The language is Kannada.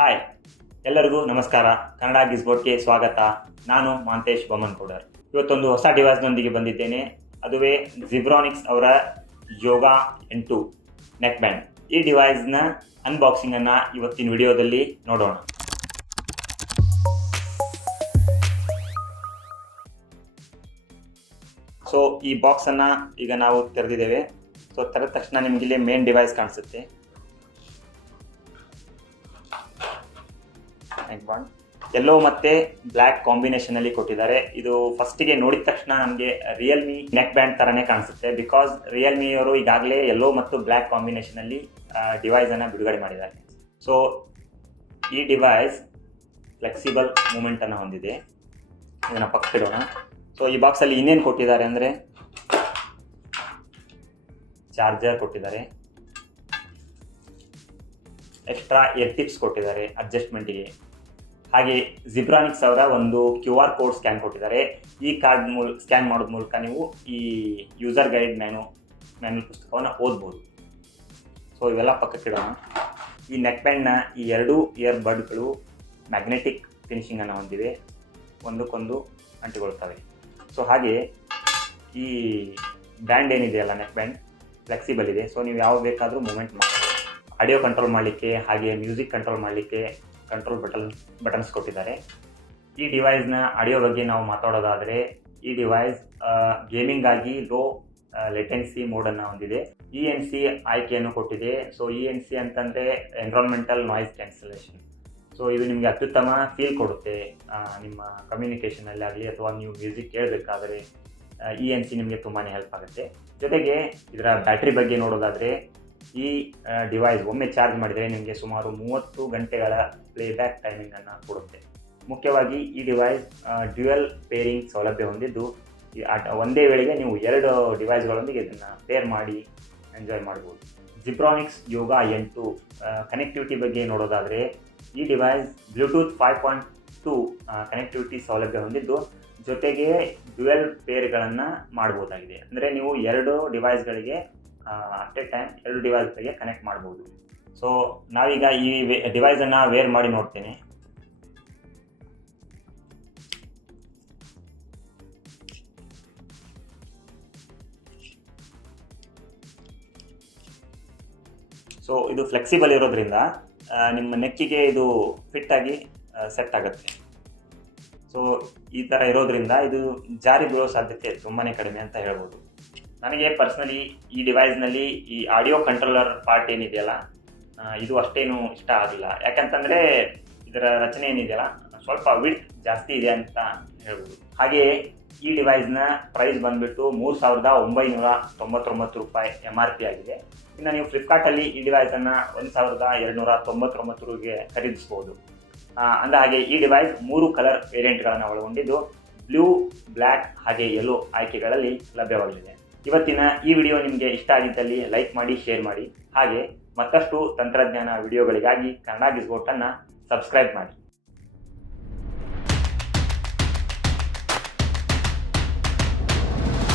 ಹಾಯ್, ಎಲ್ಲರಿಗೂ ನಮಸ್ಕಾರ. ಕನ್ನಡ ಗಿಸ್ಬೋರ್ಡ್ಗೆ ಸ್ವಾಗತ. ನಾನು ಮಾಂತೇಶ್ ಬೊಮ್ಮನ್ಗೌಡರ್. ಇವತ್ತೊಂದು ಹೊಸ ಡಿವೈಸ್ನೊಂದಿಗೆ ಬಂದಿದ್ದೇನೆ. ಅದುವೇ ಜಿಬ್ರಾನಿಕ್ಸ್ ಅವರ ಯೋಗಾ N2 ನೆಕ್ ಬ್ಯಾಂಡ್. ಈ ಡಿವೈಸ್ನ ಅನ್ಬಾಕ್ಸಿಂಗನ್ನು ಇವತ್ತಿನ ವಿಡಿಯೋದಲ್ಲಿ ನೋಡೋಣ. ಸೊ ಈ ಬಾಕ್ಸನ್ನು ಈಗ ನಾವು ತೆರೆದಿದ್ದೇವೆ. ಸೊ ತೆರೆದ ತಕ್ಷಣ ನಿಮಗೆ ಇಲ್ಲಿ ಮೇನ್ ಡಿವೈಸ್ ಕಾಣಿಸುತ್ತೆ. ಯೆಲ್ಲೋ ಮತ್ತೆ ಬ್ಲ್ಯಾಕ್ ಕಾಂಬಿನೇಷನ್ ಅಲ್ಲಿ ಕೊಟ್ಟಿದ್ದಾರೆ. ಇದು ಫಸ್ಟಿಗೆ ನೋಡಿದ ತಕ್ಷಣ ನಮಗೆ ರಿಯಲ್ಮಿ ನೆಕ್ ಬ್ಯಾಂಡ್ ತರನೇ ಕಾಣಿಸುತ್ತೆ. ಬಿಕಾಸ್ ರಿಯಲ್ಮಿ ಅವರು ಈಗಾಗಲೇ ಯೆಲ್ಲೋ ಮತ್ತು ಬ್ಲ್ಯಾಕ್ ಕಾಂಬಿನೇಷನ್ ಅಲ್ಲಿ ಡಿವೈಸ್ ಅನ್ನ ಬಿಡುಗಡೆ ಮಾಡಿದ್ದಾರೆ. ಸೊ ಈ ಡಿವೈಸ್ ಫ್ಲೆಕ್ಸಿಬಲ್ ಮೂವ್ಮೆಂಟ್ ಅನ್ನು ಹೊಂದಿದೆ. ಇದನ್ನ ಪಕ್ಕಕ್ಕಿಡೋಣ. ಸೊ ಈ ಬಾಕ್ಸ್ ಅಲ್ಲಿ ಇನ್ನೇನು ಕೊಟ್ಟಿದ್ದಾರೆ ಅಂದ್ರೆ ಚಾರ್ಜರ್ ಕೊಟ್ಟಿದ್ದಾರೆ, ಎಕ್ಸ್ಟ್ರಾ ಇಯರ್ ಟಿಪ್ಸ್ ಕೊಟ್ಟಿದ್ದಾರೆ ಅಡ್ಜಸ್ಟ್ಮೆಂಟಿಗೆ, ಹಾಗೆ ಜಿಬ್ರಾನಿಕ್ಸ್ ಅವರ ಒಂದು QR ಕೋಡ್ ಸ್ಕ್ಯಾನ್ ಕೊಟ್ಟಿದ್ದಾರೆ. ಈ ಕಾರ್ಡ್ ಸ್ಕ್ಯಾನ್ ಮಾಡೋದ್ರ ಮೂಲಕ ನೀವು ಈ ಯೂಸರ್ ಗೈಡ್ ಮ್ಯಾನ್ಯಲ್ ಪುಸ್ತಕವನ್ನು ಓದ್ಬೋದು. ಸೊ ಇವೆಲ್ಲ ಪಕ್ಕಕ್ಕಿಡೋಣ. ಈ ನೆಕ್ ಬ್ಯಾಂಡ್ನ ಈ ಎರಡು ಇಯರ್ ಬಡ್ಗಳು ಮ್ಯಾಗ್ನೆಟಿಕ್ ಫಿನಿಶಿಂಗನ್ನು ಹೊಂದಿವೆ, ಒಂದಕ್ಕೊಂದು ಅಂಟಿಕೊಳ್ಳುತ್ತವೆ. ಸೊ ಹಾಗೆ ಈ ಬ್ಯಾಂಡ್ ಏನಿದೆಯಲ್ಲ, ನೆಕ್ ಬ್ಯಾಂಡ್ ಫ್ಲೆಕ್ಸಿಬಲ್ ಇದೆ. ಸೊ ನೀವು ಯಾವಾಗ ಬೇಕಾದರೂ ಮೂವ್ಮೆಂಟ್ ಮಾಡ್ಬೋದು. ಆಡಿಯೋ ಕಂಟ್ರೋಲ್ ಮಾಡಲಿಕ್ಕೆ, ಹಾಗೆ ಮ್ಯೂಸಿಕ್ ಕಂಟ್ರೋಲ್ ಮಾಡಲಿಕ್ಕೆ ಕಂಟ್ರೋಲ್ ಬಟನ್ಸ್ ಕೊಟ್ಟಿದ್ದಾರೆ. ಈ ಡಿವೈಸ್ನ ಆಡಿಯೋ ಬಗ್ಗೆ ನಾವು ಮಾತಾಡೋದಾದರೆ, ಈ ಡಿವೈಸ್ ಗೇಮಿಂಗ್ ಆಗಿ ಲೋ ಲೇಟೆನ್ಸಿ ಮೋಡನ್ನು ಹೊಂದಿದೆ. ENC ಆಯ್ಕೆಯನ್ನು ಕೊಟ್ಟಿದೆ. ಸೊ ENC ಅಂತಂದರೆ ಎನ್ವಿರಾನ್ಮೆಂಟಲ್ ನಾಯ್ಸ್ ಕ್ಯಾನ್ಸಲೇಷನ್. ಸೊ ಇದು ನಿಮಗೆ ಅತ್ಯುತ್ತಮ ಫೀಲ್ ಕೊಡುತ್ತೆ ನಿಮ್ಮ ಕಮ್ಯುನಿಕೇಷನಲ್ಲಿ ಆಗಲಿ, ಅಥವಾ ನೀವು ಮ್ಯೂಸಿಕ್ ಕೇಳಬೇಕಾದರೆ ENC ನಿಮಗೆ ತುಂಬಾ ಹೆಲ್ಪ್ ಆಗುತ್ತೆ. ಜೊತೆಗೆ ಇದರ ಬ್ಯಾಟ್ರಿ ಬಗ್ಗೆ ನೋಡೋದಾದರೆ, ಈ ಡಿವೈಸ್ ಒಮ್ಮೆ ಚಾರ್ಜ್ ಮಾಡಿದರೆ ನಿಮಗೆ ಸುಮಾರು 30 ಗಂಟೆಗಳ ಪ್ಲೇಬ್ಯಾಕ್ ಟೈಮಿಂಗನ್ನು ಕೊಡುತ್ತೆ. ಮುಖ್ಯವಾಗಿ ಈ ಡಿವೈಸ್ ಡ್ಯುಯಲ್ ಪೇರಿಂಗ್ ಸೌಲಭ್ಯ ಹೊಂದಿದ್ದು, ಒಂದೇ ವೇಳೆಗೆ ನೀವು 2 ಡಿವೈಸ್ಗಳೊಂದಿಗೆ ಇದನ್ನು ಪೇರ್ ಮಾಡಿ ಎಂಜಾಯ್ ಮಾಡ್ಬೋದು. ಜಿಬ್ರಾನಿಕ್ಸ್ ಯೋಗಾ N2 ಕನೆಕ್ಟಿವಿಟಿ ಬಗ್ಗೆ ನೋಡೋದಾದರೆ, ಈ ಡಿವೈಸ್ ಬ್ಲೂಟೂತ್ 5.2 ಕನೆಕ್ಟಿವಿಟಿ ಸೌಲಭ್ಯ ಹೊಂದಿದ್ದು, ಜೊತೆಗೆ ಡ್ಯುಯಲ್ ಪೇರ್ಗಳನ್ನು ಮಾಡ್ಬೋದಾಗಿದೆ. ಅಂದರೆ ನೀವು 2 ಡಿವೈಸ್ಗಳಿಗೆ ಅಟ್ ಎ ಟೈಮ್ 2 ಡಿವೈಸ್ಗಳಿಗೆ ಕನೆಕ್ಟ್ ಮಾಡ್ಬೋದು. ಸೊ ನಾವೀಗ ಈ ಡಿವೈಸನ್ನು ವೇರ್ ಮಾಡಿ ನೋಡ್ತೇನೆ. ಸೊ ಇದು ಫ್ಲೆಕ್ಸಿಬಲ್ ಇರೋದ್ರಿಂದ ನಿಮ್ಮ ನೆಕ್ಕಿಗೆ ಇದು ಫಿಟ್ ಆಗಿ ಸೆಟ್ ಆಗುತ್ತೆ. ಸೊ ಈ ಥರ ಇರೋದ್ರಿಂದ ಇದು ಜಾರಿ ಬೀಳೋ ಸಾಧ್ಯತೆ ತುಂಬಾ ಕಡಿಮೆ ಅಂತ ಹೇಳ್ಬೋದು. ನನಗೆ ಪರ್ಸ್ನಲಿ ಈ ಡಿವೈಸ್ನಲ್ಲಿ ಈ ಆಡಿಯೋ ಕಂಟ್ರೋಲರ್ ಪಾರ್ಟ್ ಏನಿದೆಯಲ್ಲ, ಇದು ಅಷ್ಟೇನು ಇಷ್ಟ ಆಗಿಲ್ಲ. ಯಾಕಂತಂದರೆ ಇದರ ರಚನೆ ಏನಿದೆಯಲ್ಲ, ಸ್ವಲ್ಪ ವಿಡ್ತ್ ಜಾಸ್ತಿ ಇದೆ ಅಂತ ಹೇಳ್ಬೋದು. ಹಾಗೆಯೇ ಈ ಡಿವೈಸ್ನ ಪ್ರೈಸ್ ಬಂದುಬಿಟ್ಟು 3,999 ರೂಪಾಯಿ MRP ಆಗಿದೆ. ಇನ್ನು ನೀವು ಫ್ಲಿಪ್ಕಾರ್ಟಲ್ಲಿ ಈ ಡಿವೈಸನ್ನು 1,299 ರೂಪಾಯಿಗೆ ಖರೀದಿಸ್ಬೋದು. ಅಂದಹಾಗೆ ಈ ಡಿವೈಸ್ 3 ಕಲರ್ ವೇರಿಯಂಟ್ಗಳನ್ನು ಒಳಗೊಂಡಿದ್ದು, ಬ್ಲೂ, ಬ್ಲ್ಯಾಕ್ ಹಾಗೆ ಯೆಲ್ಲೋ ಆಯ್ಕೆಗಳಲ್ಲಿ ಲಭ್ಯವಾಗಲಿದೆ. ಇವತ್ತಿನ ಈ ವಿಡಿಯೋ ನಿಮಗೆ ಇಷ್ಟ ಆಗಿದ್ದಲ್ಲಿ ಲೈಕ್ ಮಾಡಿ, ಶೇರ್ ಮಾಡಿ. ಹಾಗೆ ಮತ್ತಷ್ಟು ತಂತ್ರಜ್ಞಾನ ವಿಡಿಯೋಗಳಿಗಾಗಿ ಕನ್ನಡ ಗಿಸ್ಬೋರ್ಡನ್ನು ಸಬ್ಸ್ಕ್ರೈಬ್ ಮಾಡಿ.